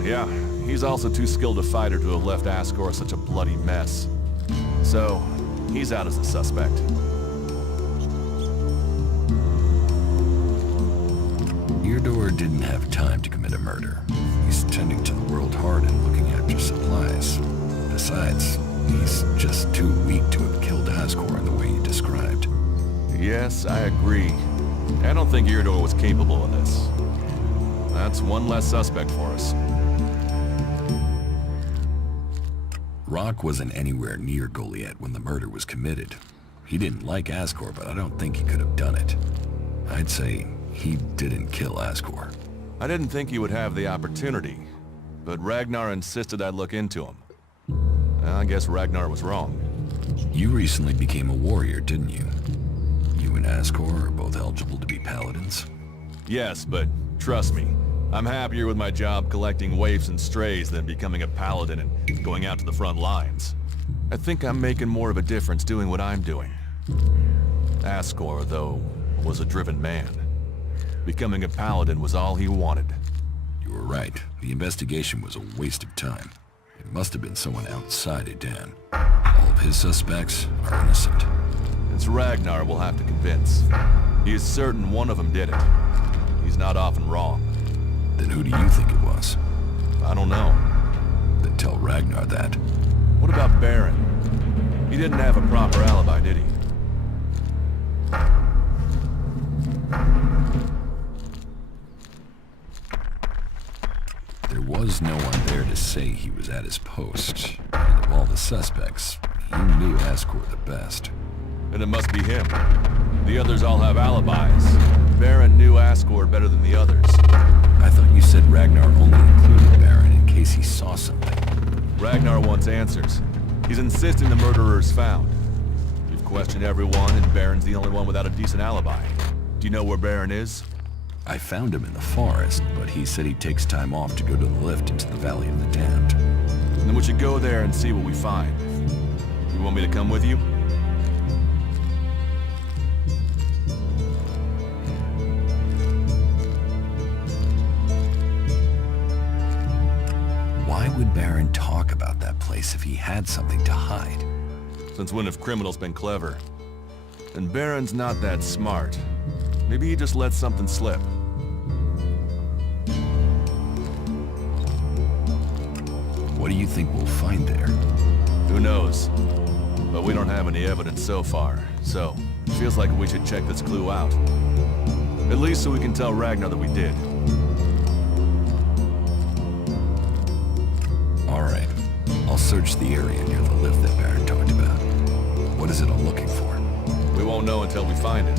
Yeah, he's also too skilled a fighter to have left Askor such a bloody mess. So, he's out as a suspect. Eardor didn't have time to commit a murder. He's tending to the World Heart and looking after supplies. Besides, he's just too weak to have killed Askor in the way you described. Yes, I agree. I don't think Eardor was capable of this. That's one less suspect for us. Rock wasn't anywhere near Goliath when the murder was committed. He didn't like Askor, but I don't think he could have done it. I'd say he didn't kill Askor. I didn't think he would have the opportunity, but Ragnar insisted I look into him. I guess Ragnar was wrong. You recently became a warrior, didn't you? You and Askor are both eligible to be paladins. Yes, but trust me, I'm happier with my job collecting waifs and strays than becoming a paladin and going out to the front lines. I think I'm making more of a difference doing what I'm doing. Askor, though, was a driven man. Becoming a paladin was all he wanted. You were right. The investigation was a waste of time. It must have been someone outside Edan. All of his suspects are innocent. It's Ragnar we'll have to convince. He is certain one of them did it. He's not often wrong. Then who do you think it was? I don't know. Then tell Ragnar that. What about Baron? He didn't have a proper alibi, did he? There was no one there to say he was at his post. And of all the suspects, he knew Askor the best. Then it must be him. The others all have alibis. Baron knew Askor better than the others. I thought you said Ragnar only included Baron in case he saw something. Ragnar wants answers. He's insisting the murderer is found. We've questioned everyone, and Baron's the only one without a decent alibi. Do you know where Baron is? I found him in the forest, but he said he takes time off to go to the lift into the Valley of the Damned. Then we should go there and see what we find. You want me to come with you? Why would Baron talk about that place if he had something to hide? Since when have criminals been clever? And Baron's not that smart. Maybe he just let something slip. What do you think we'll find there? Who knows? But we don't have any evidence so far, so it feels like we should check this clue out. At least so we can tell Ragnar that we did. Alright, I'll search the area near the lift that Baron talked about. What is it I'm looking for? We won't know until we find it.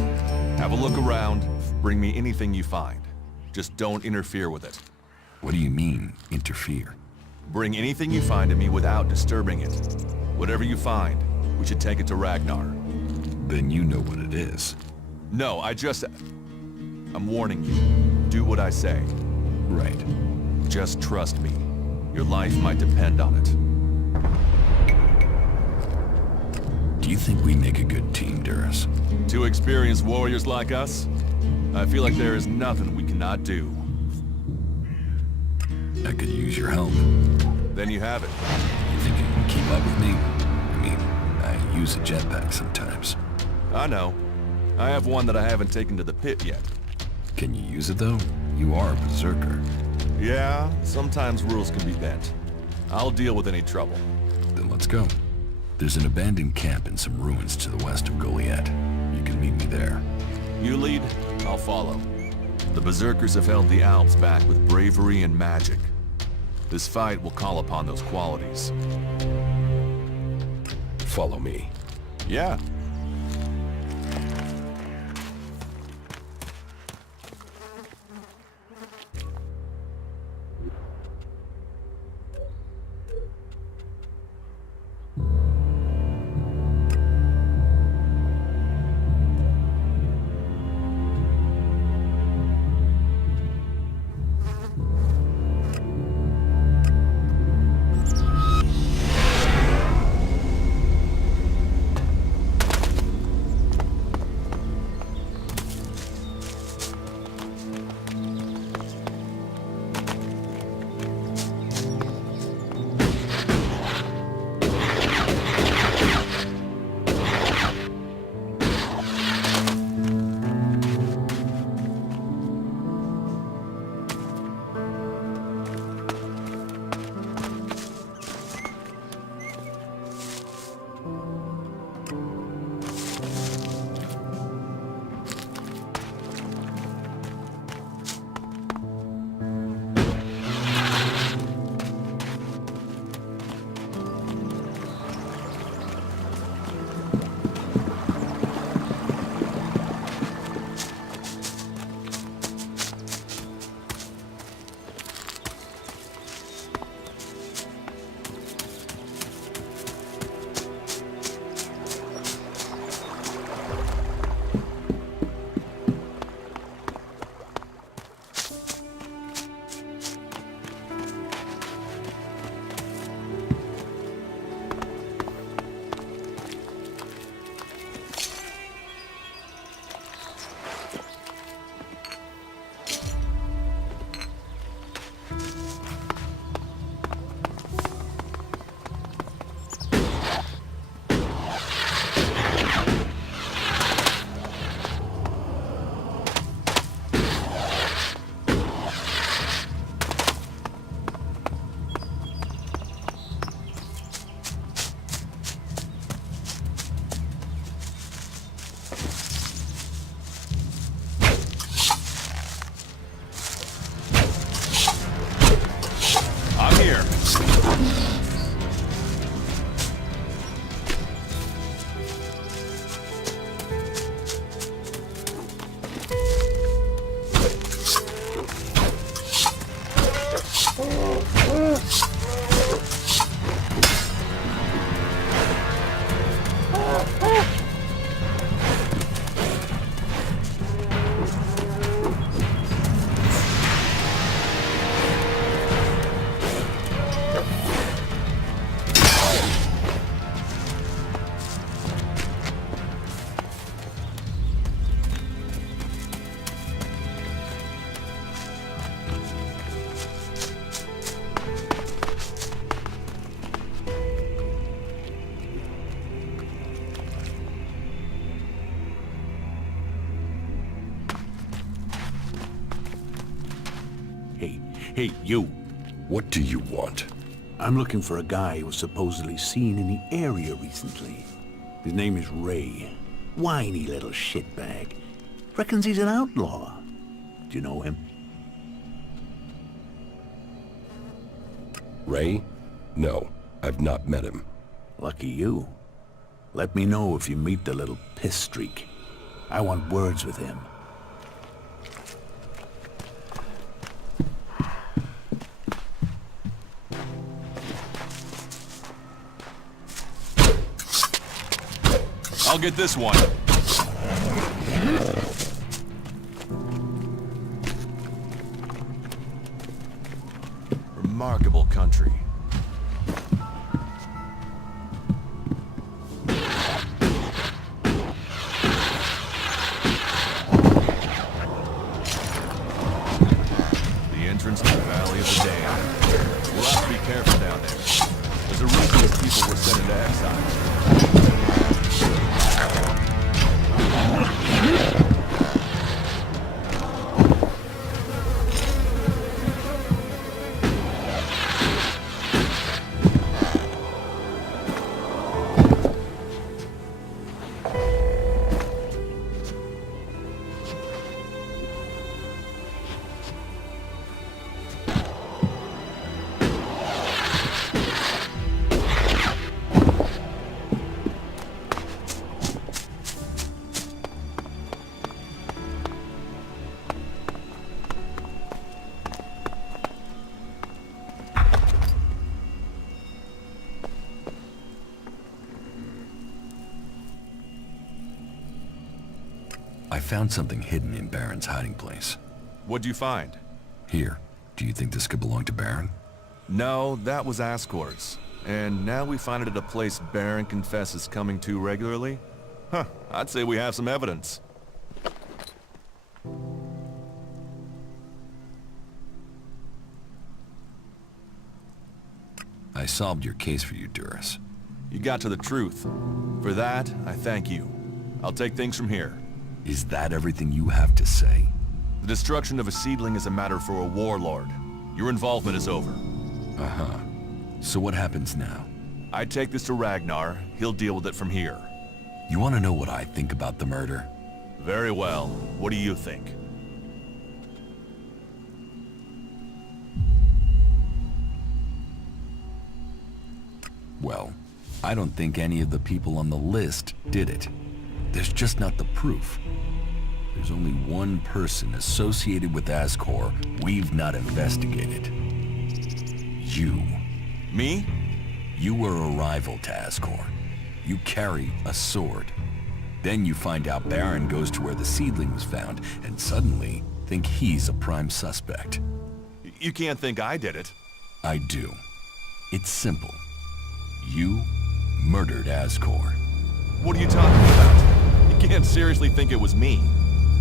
Have a look around, bring me anything you find. Just don't interfere with it. What do you mean, interfere? Bring anything you find to me without disturbing it. Whatever you find, we should take it to Ragnar. Then you know what it is. No, I'm warning you. Do what I say. Right. Just trust me. Your life might depend on it. Do you think we make a good team, Duras? Two experienced warriors like us? I feel like there is nothing we cannot do. I could use your help. Then you have it. You think you can keep up with me? I mean, I use a jetpack sometimes. I know. I have one that I haven't taken to the pit yet. Can you use it though? You are a berserker. Yeah, sometimes rules can be bent. I'll deal with any trouble. Then let's go. There's an abandoned camp in some ruins to the west of Goliath. You can meet me there. You lead, I'll follow. The berserkers have held the Alps back with bravery and magic. This fight will call upon those qualities. Follow me. Yeah. Hey, you. What do you want? I'm looking for a guy who was supposedly seen in the area recently. His name is Ray. Whiny little shitbag. Reckons he's an outlaw. Do you know him? Ray? No, I've not met him. Lucky you. Let me know if you meet the little piss streak. I want words with him. I'll get this one. Remarkable country. The entrance to the Valley of the Damned. I found something hidden in Baron's hiding place. What'd you find? Here, do you think this could belong to Baron? No, that was Askor's. And now we find it at a place Baron confesses coming to regularly? Huh, I'd say we have some evidence. I solved your case for you, Duras. You got to the truth. For that, I thank you. I'll take things from here. Is that everything you have to say? The destruction of a seedling is a matter for a warlord. Your involvement is over. Uh-huh. So what happens now? I take this to Ragnar. He'll deal with it from here. You want to know what I think about the murder? Very well. What do you think? Well, I don't think any of the people on the list did it. There's just not the proof. There's only one person associated with Askor we've not investigated. You. Me? You were a rival to Askor. You carry a sword. Then you find out Baron goes to where the seedling was found, and suddenly think he's a prime suspect. You can't think I did it. I do. It's simple. You murdered Askor. What are you talking about? You can't seriously think it was me.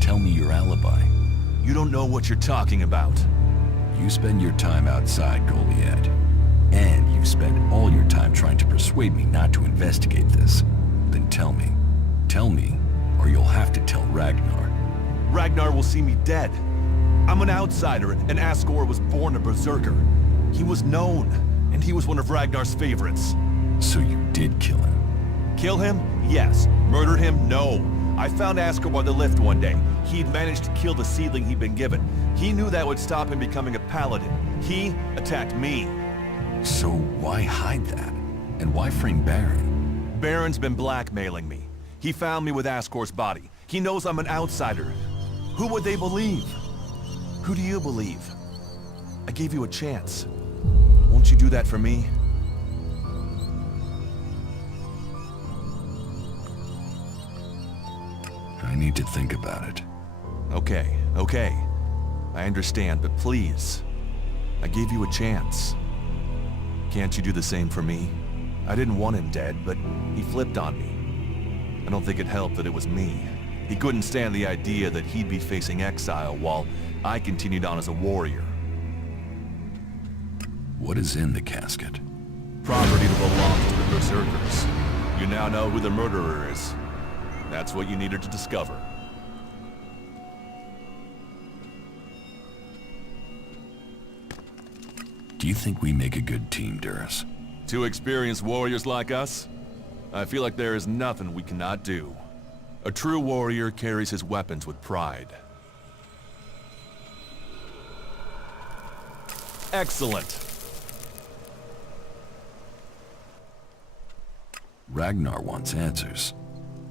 Tell me your alibi. You don't know what you're talking about. You spend your time outside Goliad, and you spend all your time trying to persuade me not to investigate this. Then tell me. Tell me, or you'll have to tell Ragnar. Ragnar will see me dead. I'm an outsider, and Askor was born a berserker. He was known, and he was one of Ragnar's favorites. So you did kill him? Kill him? Yes. Murder him? No. I found Askor by the lift one day. He'd managed to kill the seedling he'd been given. He knew that would stop him becoming a paladin. He attacked me. So why hide that? And why frame Baron? Baron's been blackmailing me. He found me with Askor's body. He knows I'm an outsider. Who would they believe? Who do you believe? I gave you a chance. Won't you do that for me? I need to think about it. Okay. I understand, but please. I gave you a chance. Can't you do the same for me? I didn't want him dead, but he flipped on me. I don't think it helped that it was me. He couldn't stand the idea that he'd be facing exile while I continued on as a warrior. What is in the casket? Property that belongs to the berserkers. You now know who the murderer is. That's what you needed to discover. Do you think we make a good team, Duras? Two experienced warriors like us? I feel like there is nothing we cannot do. A true warrior carries his weapons with pride. Excellent. Ragnar wants answers.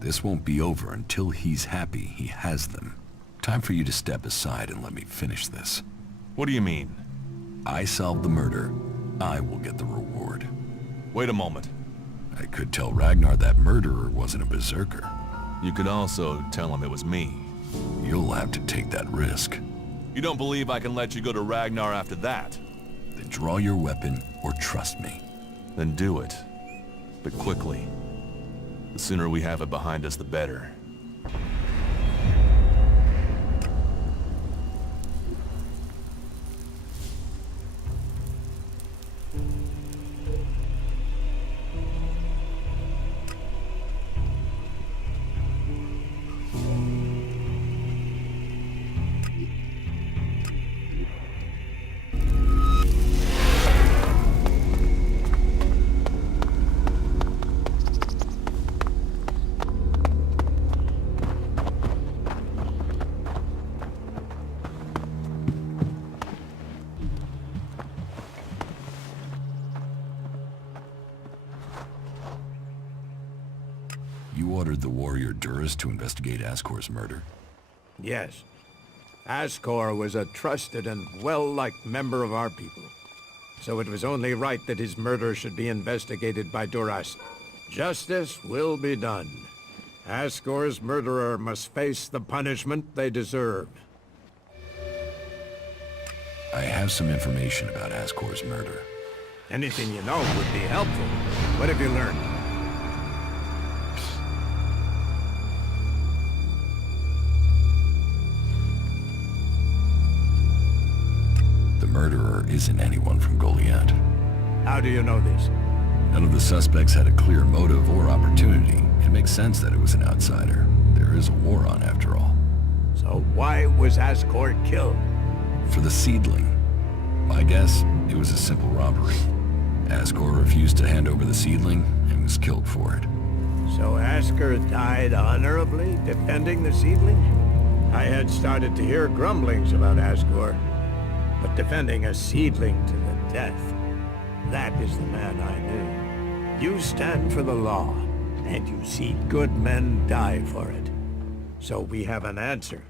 This won't be over until he's happy he has them. Time for you to step aside and let me finish this. What do you mean? I solved the murder. I will get the reward. Wait a moment. I could tell Ragnar that murderer wasn't a berserker. You could also tell him it was me. You'll have to take that risk. You don't believe I can let you go to Ragnar after that? Then draw your weapon or trust me. Then do it. But quickly. The sooner we have it behind us, the better. You ordered the warrior Duras to investigate Askor's murder? Yes. Askor was a trusted and well-liked member of our people. So it was only right that his murder should be investigated by Duras. Justice will be done. Askor's murderer must face the punishment they deserve. I have some information about Askor's murder. Anything you know would be helpful. What have you learned? The murderer isn't anyone from Goliath. How do you know this? None of the suspects had a clear motive or opportunity. It makes sense that it was an outsider. There is a war on, after all. So why was Askor killed? For the seedling. My guess, it was a simple robbery. Askor refused to hand over the seedling and was killed for it. So Askor died honorably, defending the seedling? I had started to hear grumblings about Askor, but defending a seedling to the death, that is the man I knew. You stand for the law, and you see good men die for it. So we have an answer.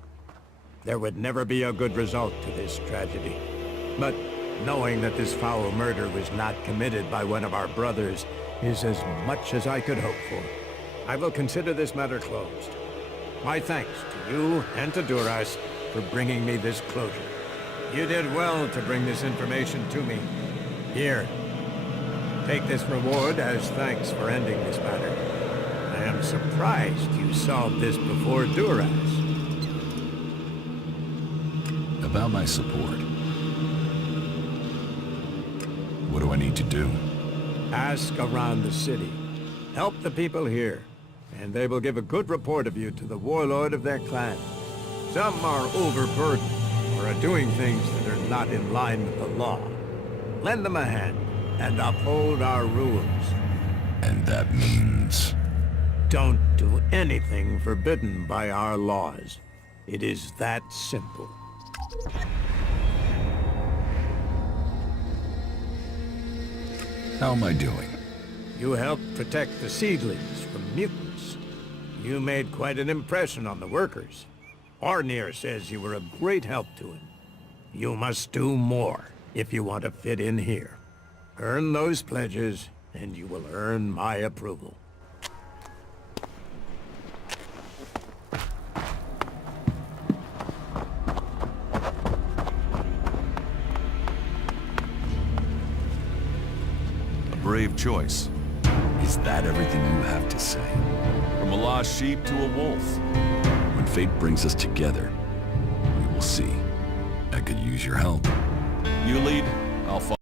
There would never be a good result to this tragedy. But knowing that this foul murder was not committed by one of our brothers is as much as I could hope for. I will consider this matter closed. My thanks to you and to Duras for bringing me this closure. You did well to bring this information to me. Here, take this reward as thanks for ending this matter. I am surprised you solved this before Duras. About my support. What do I need to do? Ask around the city. Help the people here, and they will give a good report of you to the warlord of their clan. Some are overburdened, or are doing things that are not in line with the law. Lend them a hand, and uphold our rules. And that means... Don't do anything forbidden by our laws. It is that simple. How am I doing? You helped protect the seedlings from mutants. You made quite an impression on the workers. Ragnar says you were a great help to him. You must do more if you want to fit in here. Earn those pledges, and you will earn my approval. Brave choice. Is that everything you have to say? From a lost sheep to a wolf. When fate brings us together, we will see. I could use your help. You lead, I'll follow.